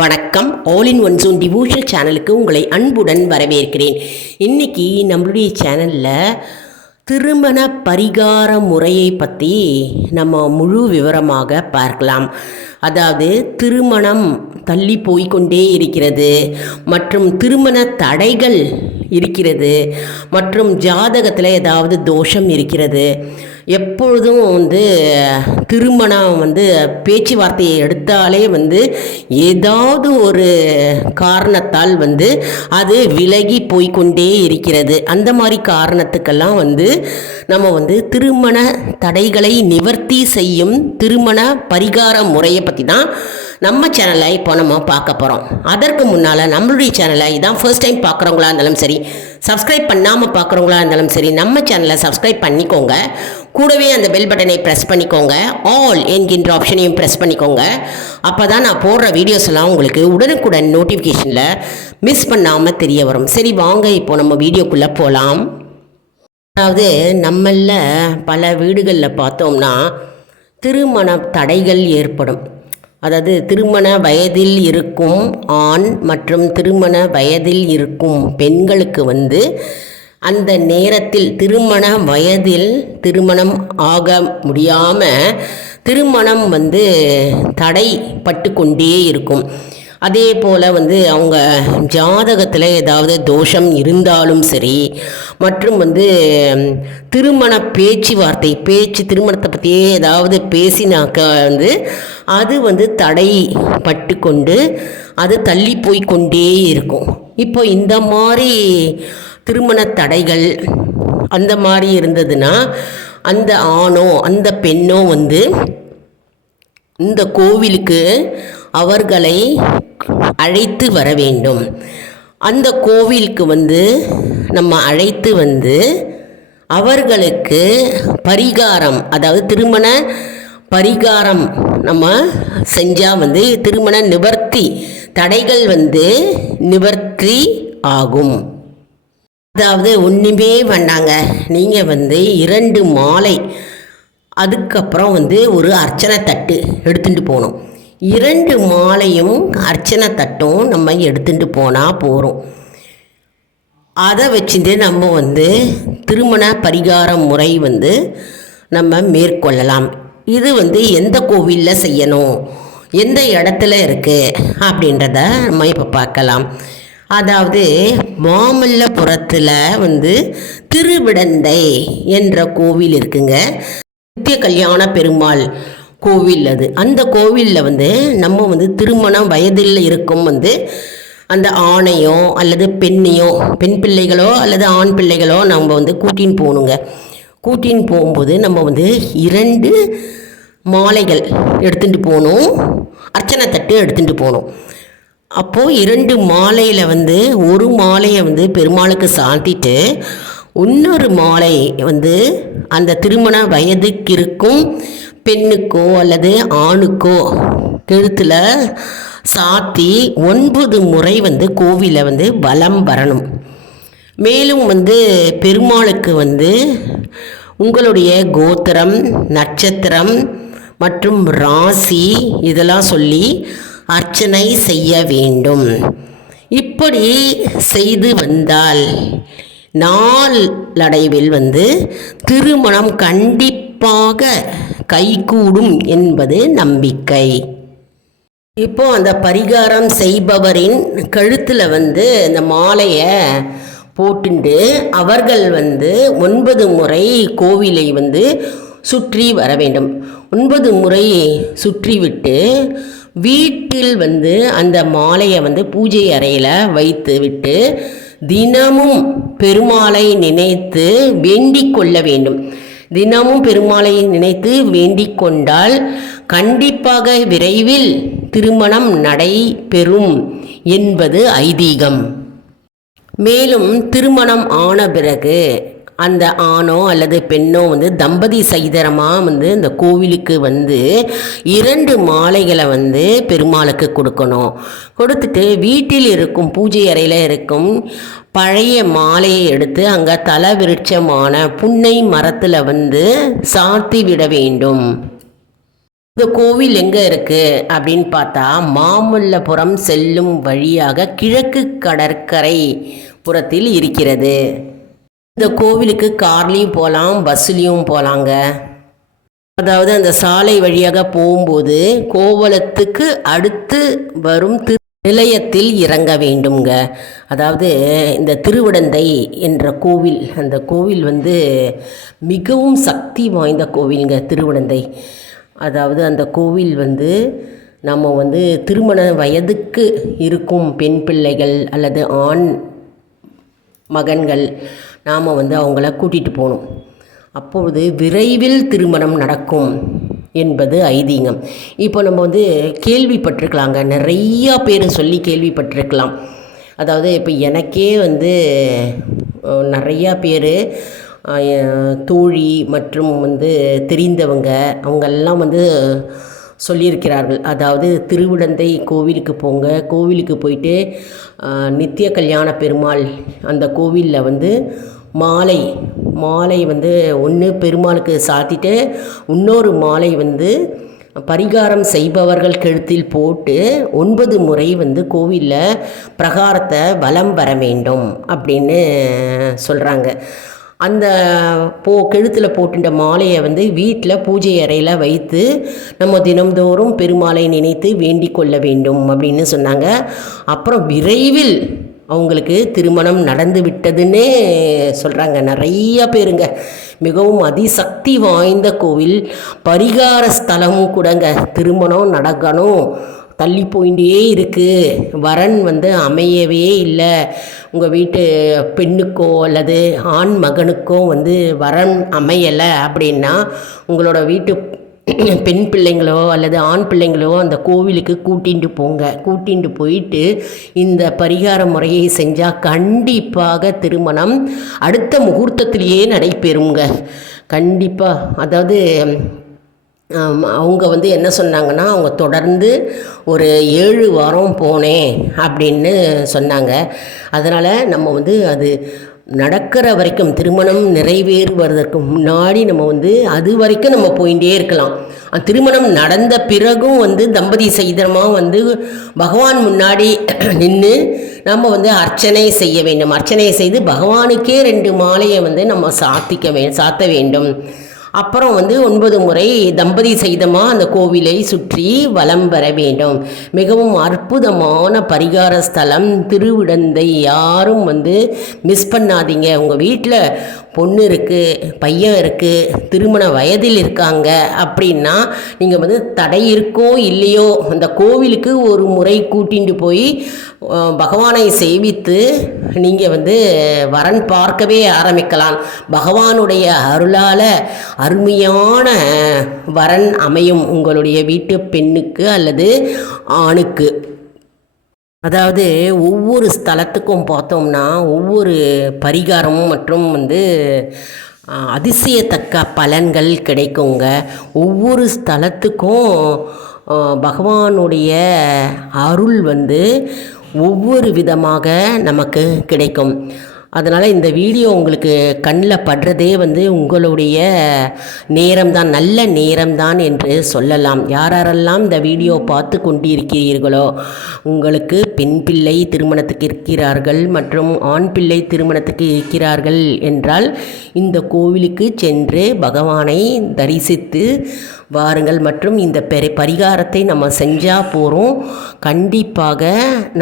வணக்கம். All in one zone devotional சேனலுக்கு உங்களை அன்புடன் வரவேற்கிறேன். இன்றைக்கி நம்மளுடைய சேனலில் திருமண பரிகார முறையை பற்றி நம்ம முழு விவரமாக பார்க்கலாம். அதாவது திருமணம் தள்ளி போய்கொண்டே இருக்கிறது மற்றும் திருமண தடைகள் இருக்கிறது மற்றும் ஜாதகத்தில் ஏதாவது தோஷம் இருக்கிறது, எப்பொழுதும் திருமணம் பேச்சுவார்த்தையை எடுத்தாலே ஏதாவது ஒரு காரணத்தால் அது விலகி போய்கொண்டே இருக்கிறது. அந்த மாதிரி காரணத்துக்கெல்லாம் நம்ம திருமண தடைகளை நிவர்த்தி செய்யும் திருமண பரிகார முறையை பற்றி தான் நம்ம சேனலை இப்போ நம்ம பார்க்க போகிறோம். அதற்கு முன்னால் நம்மளுடைய சேனலை இதான் ஃபர்ஸ்ட் டைம் பார்க்குறவங்களா இருந்தாலும் சரி, சப்ஸ்கிரைப் பண்ணாமல் பார்க்குறவங்களா இருந்தாலும் சரி, நம்ம சேனலை சப்ஸ்கிரைப் பண்ணிக்கோங்க. கூடவே அந்த பெல் பட்டனை ப்ரெஸ் பண்ணிக்கோங்க. ஆல் என்கின்ற ஆப்ஷனையும் ப்ரெஸ் பண்ணிக்கோங்க. அப்போ தான் நான் போடுற வீடியோஸ் எல்லாம் உங்களுக்கு உடனுக்குடன் நோட்டிஃபிகேஷனில் மிஸ் பண்ணாமல் தெரிய வரும். சரி, வாங்க இப்போ நம்ம வீடியோக்குள்ளே போகலாம். அதாவது நம்மள பல வீடுகளில் பார்த்தோம்னா திருமண தடைகள் ஏற்படும். அதாவது திருமண வயதில் இருக்கும் ஆண் மற்றும் திருமண வயதில் இருக்கும் பெண்களுக்கு அந்த நேரத்தில் திருமண வயதில் திருமணம் ஆக முடியாமல் திருமணம் தடைப்பட்டு கொண்டே இருக்கும். அதே போல் அவங்க ஜாதகத்தில் ஏதாவது தோஷம் இருந்தாலும் சரி, மற்றும் திருமண பேச்சுவார்த்தை திருமணத்தை பற்றியே ஏதாவது பேசினாக்க அது தடைப்பட்டு கொண்டு அது தள்ளி போய்கொண்டே இருக்கும். இப்போ இந்த மாதிரி திருமண தடைகள் அந்த மாதிரி இருந்ததுன்னா அந்த ஆணோ அந்த பெண்ணோ இந்த கோவிலுக்கு அவர்களை அழைத்து வர வேண்டும். அந்த கோவிலுக்கு நம்ம அழைத்து அவர்களுக்கு பரிகாரம், அதாவது திருமண பரிகாரம் நம்ம செஞ்சால் திருமண நிவர்த்தி தடைகள் நிவர்த்தி ஆகும். அதாவது ஒன்றுமே வேண்டாங்க, நீங்கள் 2 மாலை, அதுக்கப்புறம் ஒரு அர்ச்சனை தட்டு எடுத்துகிட்டு போகணும். 2 மாலையும் அர்ச்சனை தட்டும் நம்ம எடுத்துகிட்டு போனால் போகிறோம். அதை வச்சுட்டு நம்ம திருமண பரிகார முறை நம்ம மேற்கொள்ளலாம். இது எந்த கோவிலில் செய்யணும், எந்த இடத்துல இருக்குது அப்படின்றத நம்ம இப்போ பார்க்கலாம். அதாவது மாமல்லபுரத்தில் திருவிடந்தை என்ற கோவில் இருக்குங்க. நித்திய கல்யாண பெருமாள் கோவில் அது. அந்த கோவிலில் நம்ம திருமண வயதில் இருக்கும் அந்த ஆணையோ அல்லது பெண்ணையோ, பெண் பிள்ளைகளோ அல்லது ஆண் பிள்ளைகளோ நம்ம கூட்டின்னு போகணுங்க. கூட்டின்னு போகும்போது நம்ம 2 மாலைகள் எடுத்துகிட்டு போகணும், அர்ச்சனை தட்டு எடுத்துகிட்டு போகணும். அப்போது 2 மாலையில் ஒரு மாலையை பெருமாளுக்கு சாத்திட்டு இன்னொரு மாலை அந்த திருமண வயதுக்கு இருக்கும் பெண்ணுக்கோ அல்லது ஆணுக்கோ கழுத்தில் சாத்தி 9 முறை கோவிலை வலம் வரணும். மேலும் பெருமாளுக்கு உங்களுடைய கோத்திரம், நட்சத்திரம் மற்றும் ராசி இதெல்லாம் சொல்லி அர்ச்சனை செய்ய வேண்டும். இப்படி செய்து வந்தால் நாளடைவில் திருமணம் கண்டிப்பாக கைகூடும் என்பது நம்பிக்கை. இப்போ அந்த பரிகாரம் செய்பவரின் கழுத்தில் இந்த மாலையை போட்டுண்டு அவர்கள் 9 முறை கோவிலை சுற்றி வர வேண்டும். 9 முறை சுற்றிவிட்டு வீட்டில் அந்த மாலையை பூஜை அறையில் வைத்து விட்டு தினமும் பெருமாளை நினைத்து வேண்டிக் கொள்ள வேண்டும். தினமும் பெருமாளை நினைத்து வேண்டிக் கொண்டால் கண்டிப்பாக விரைவில் திருமணம் நடைபெறும் என்பது ஐதீகம். மேலும் திருமணம் ஆன பிறகு அந்த ஆணோ அல்லது பெண்ணோ தம்பதி சைதரமாக இந்த கோவிலுக்கு 2 மாலைகளை பெருமாளுக்கு கொடுக்கணும். கொடுத்துட்டு வீட்டில் இருக்கும் பூஜை அறையில் இருக்கும் பழைய மாலையை எடுத்து அங்கே தல விருட்சமான புன்னை மரத்தில் சாத்தி விட வேண்டும். இந்த கோவில் எங்கே இருக்குது அப்படின்னு பார்த்தா மாமல்லபுரம் செல்லும் வழியாக கிழக்கு கடற்கரை புறத்தில் இருக்கிறது. இந்த கோவிலுக்கு கார்லேயும் போகலாம், பஸ்ஸுலேயும் போகலாங்க. அதாவது அந்த சாலை வழியாக போகும்போது கோவலத்துக்கு அடுத்து வரும் நிலையத்தில் இறங்க வேண்டுங்க. அதாவது இந்த திருவிடந்தை என்ற கோவில், அந்த கோவில் மிகவும் சக்தி வாய்ந்த கோவிலுங்க திருவிடந்தை. அதாவது அந்த கோவில் நம்ம திருமண வயதுக்கு இருக்கும் பெண் பிள்ளைகள் அல்லது ஆண் மகன்கள் நாம் அவங்கள கூட்டிகிட்டு போகணும். அப்பொழுது விரைவில் திருமணம் நடக்கும் என்பது ஐதீகம். இப்போ நம்ம கேள்விப்பட்டிருக்கலாங்க, நிறையா பேர் சொல்லி கேள்விப்பட்டிருக்கலாம். அதாவது இப்போ எனக்கே நிறையா பேர் தோழி மற்றும் தெரிந்தவங்க அவங்கெல்லாம் சொல்லியிருக்கிறார்கள். அதாவது திருவிடந்தை கோவிலுக்கு போங்க, கோவிலுக்கு போயிட்டு நித்திய கல்யாண பெருமாள் அந்த கோவிலில் மாலை ஒன்று பெருமாளுக்கு சாத்திட்டு இன்னொரு மாலை பரிகாரம் செய்பவர்கள் கழுத்தில் போட்டு 9 முறை கோவிலில் பிரகாரத்தை வலம் வர வேண்டும் அப்படின்னு சொல்கிறாங்க. அந்த கழுத்தில் போட்டுட்ட மாலையை வீட்டில் பூஜை அறையில் வைத்து நம்ம தினம்தோறும் பெருமாளை நினைத்து வேண்டிக் கொள்ள வேண்டும் அப்படின்னு சொன்னாங்க. அப்புறம் விரைவில் அவங்களுக்கு திருமணம் நடந்து விட்டதுன்னே சொல்கிறாங்க நிறையா பேருங்க. மிகவும் அதிசக்தி வாய்ந்த கோவில், பரிகார ஸ்தலமும் கூடங்க. திருமணம் நடக்கணும், தள்ளி போயிட்டே இருக்குது, வரன் அமையவே இல்லை, உங்கள் வீட்டு பெண்ணுக்கோ அல்லது ஆண் மகனுக்கோ வரன் அமையலை அப்படின்னா உங்களோட வீட்டு பெண் பிள்ளைங்களோ அல்லது ஆண் பிள்ளைங்களோ அந்த கோவிலுக்கு கூட்டிகிட்டு போங்க. கூட்டிகிட்டு போயிட்டு இந்த பரிகார முறையை செஞ்சால் கண்டிப்பாக திருமணம் அடுத்த முகூர்த்தத்திலேயே நடைபெறுங்க. கண்டிப்பாக. அதாவது அவங்க என்ன சொன்னாங்கன்னா, அவங்க தொடர்ந்து ஒரு 7 வாரம் போனேன் அப்படின்னு சொன்னாங்க. அதனால் நம்ம அது நடக்கிற வரைக்கும், திருமணம் நிறைவேறுவதற்கு முன்னாடி நம்ம அது வரைக்கும் நம்ம போயிட்டே இருக்கலாம். திருமணம் நடந்த பிறகும் தம்பதி சகிதமாக பகவான் முன்னாடி நின்று நம்ம அர்ச்சனை செய்ய வேண்டும். அர்ச்சனை செய்து பகவானுக்கே 2 மாலையை நம்ம சாத்த வேண்டும். அப்புறம் 9 முறை தம்பதி சகிதமாக அந்த கோவிலை சுற்றி வலம் வர வேண்டும். மிகவும் அற்புதமான பரிகார ஸ்தலம் திருவிடந்தை. யாரும் மிஸ் பண்ணாதீங்க. உங்கள் வீட்டில் பொண்ணு இருக்குது, பையன் இருக்குது, திருமண வயதில் இருக்காங்க அப்படின்னா நீங்கள் தடை இருக்கோ இல்லையோ அந்த கோவிலுக்கு ஒரு முறை கூட்டிகிட்டு போய் பகவானை சேவித்து நீங்கள் வரன் பார்க்கவே ஆரம்பிக்கலாம். பகவானுடைய அருளால் அருமையான வரன் அமையும் உங்களுடைய வீட்டு பெண்ணுக்கு அல்லது ஆணுக்கு. அதாவது ஒவ்வொரு ஸ்தலத்துக்கும் பார்த்தோம்னா ஒவ்வொரு பரிகாரமும் மற்றும் அதிசயத்தக்க பலன்கள் கிடைக்குங்க. ஒவ்வொரு ஸ்தலத்துக்கும் பகவானுடைய அருள் ஒவ்வொரு விதமாக நமக்கு கிடைக்கும். அதனால் இந்த வீடியோ உங்களுக்கு கண்ணில் படுறதே உங்களுடைய நேரம்தான், நல்ல நேரம்தான் என்று சொல்லலாம். யாரெல்லாம் இந்த வீடியோ பார்த்து கொண்டிருக்கிறீர்களோ, உங்களுக்கு பெண் பிள்ளை திருமணத்துக்கு இருக்கிறார்கள் மற்றும் ஆண் பிள்ளை திருமணத்துக்கு இருக்கிறார்கள் என்றால் இந்த கோவிலுக்கு சென்று பகவானை தரிசித்து வாருங்கள். மற்றும் இந்த பரிகாரத்தை நம்ம செஞ்சால் போகிறோம், கண்டிப்பாக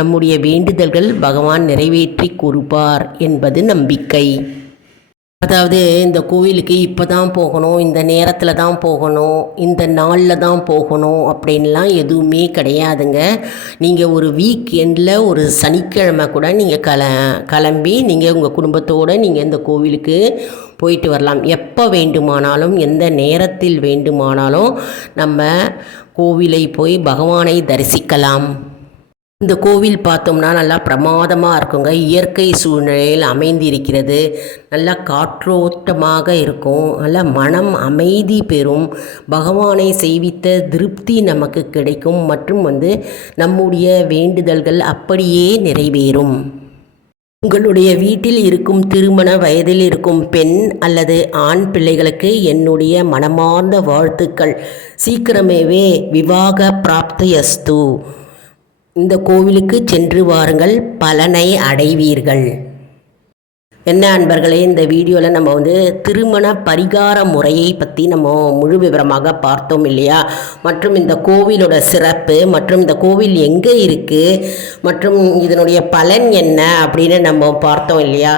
நம்முடைய வேண்டுதல்கள் பகவான் நிறைவேற்றி கொடுப்பார் என்பது நம்பிக்கை. அதாவது இந்த கோவிலுக்கு இப்போ தான் போகணும், இந்த நேரத்தில் தான் போகணும், இந்த நாளில் தான் போகணும் அப்படின்லாம் எதுவுமே கிடையாதுங்க. நீங்கள் ஒரு வீக் எண்டில் ஒரு சனிக்கிழமை கூட நீங்கள் கிளம்பி நீங்கள் உங்கள் குடும்பத்தோடு நீங்கள் இந்த கோவிலுக்கு போயிட்டு வரலாம். எப்போ வேண்டுமானாலும் எந்த நேரத்தில் வேண்டுமானாலும் நம்ம கோவிலை போய் பகவானை தரிசிக்கலாம். இந்த கோவில் பார்த்தோம்னா நல்லா பிரமாதமாக இருக்குங்க. இயற்கை சூழ்நிலையில் அமைந்திருக்கிறது. நல்லா காற்றோட்டமாக இருக்கும். நல்லா மனம் அமைதி பெறும். பகவானை சேவித்த திருப்தி நமக்கு கிடைக்கும். மற்றும் நம்முடைய வேண்டுதல்கள் அப்படியே நிறைவேறும். உங்களுடைய வீட்டில் இருக்கும் திருமண வயதில் இருக்கும் பெண் அல்லது ஆண் பிள்ளைகளுக்கு என்னுடைய மனமார்ந்த வாழ்த்துக்கள். சீக்கிரமேவே விவாக பிராப்தியஸ்து. இந்த கோவிலுக்கு சென்று வாருங்கள், பலனை அடைவீர்கள். என்ன அன்பர்களே, இந்த வீடியோவில் நம்ம திருமண பரிகார முறையை பற்றி நம்ம முழு விவரமாக பார்த்தோம் இல்லையா? மற்றும் இந்த கோவிலோட சிறப்பு மற்றும் இந்த கோவில் எங்கே இருக்குது மற்றும் இதனுடைய பலன் என்ன அப்படின்னு நம்ம பார்த்தோம் இல்லையா?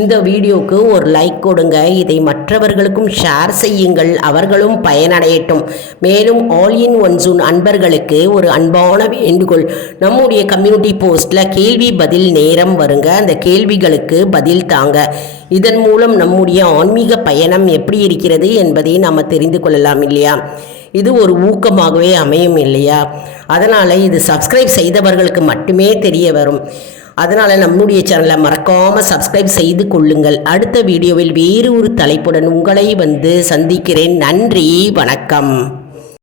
இந்த வீடியோவுக்கு ஒரு லைக் கொடுங்க, இதை மற்றவர்களுக்கும் ஷேர் செய்யுங்கள், அவர்களும் பயனடையட்டும். மேலும் ஆல் இன் ஒன் ஜூன் அன்பர்களுக்கு ஒரு அன்பான வேண்டுகோள். நம்முடைய கம்யூனிட்டி போஸ்ட்டில் கேள்வி பதில் நேரம் வருங்க, அந்த கேள்விகளுக்கு பதில் தாங்க. இதன் மூலம் நம்முடைய ஆன்மீக பயணம் எப்படி இருக்கிறது என்பதை நாம் தெரிந்து கொள்ளலாம் இல்லையா? இது ஒரு ஊக்கமாகவே அமையும் இல்லையா? அதனால் இது சப்ஸ்கிரைப் செய்தவர்களுக்கு மட்டுமே தெரிய வரும். அதனால் நம்முடைய சேனலை மறக்காமல் சப்ஸ்கிரைப் செய்து கொள்ளுங்கள். அடுத்த வீடியோவில் வேறு ஒரு தலைப்புடன் உங்களை சந்திக்கிறேன். நன்றி, வணக்கம்.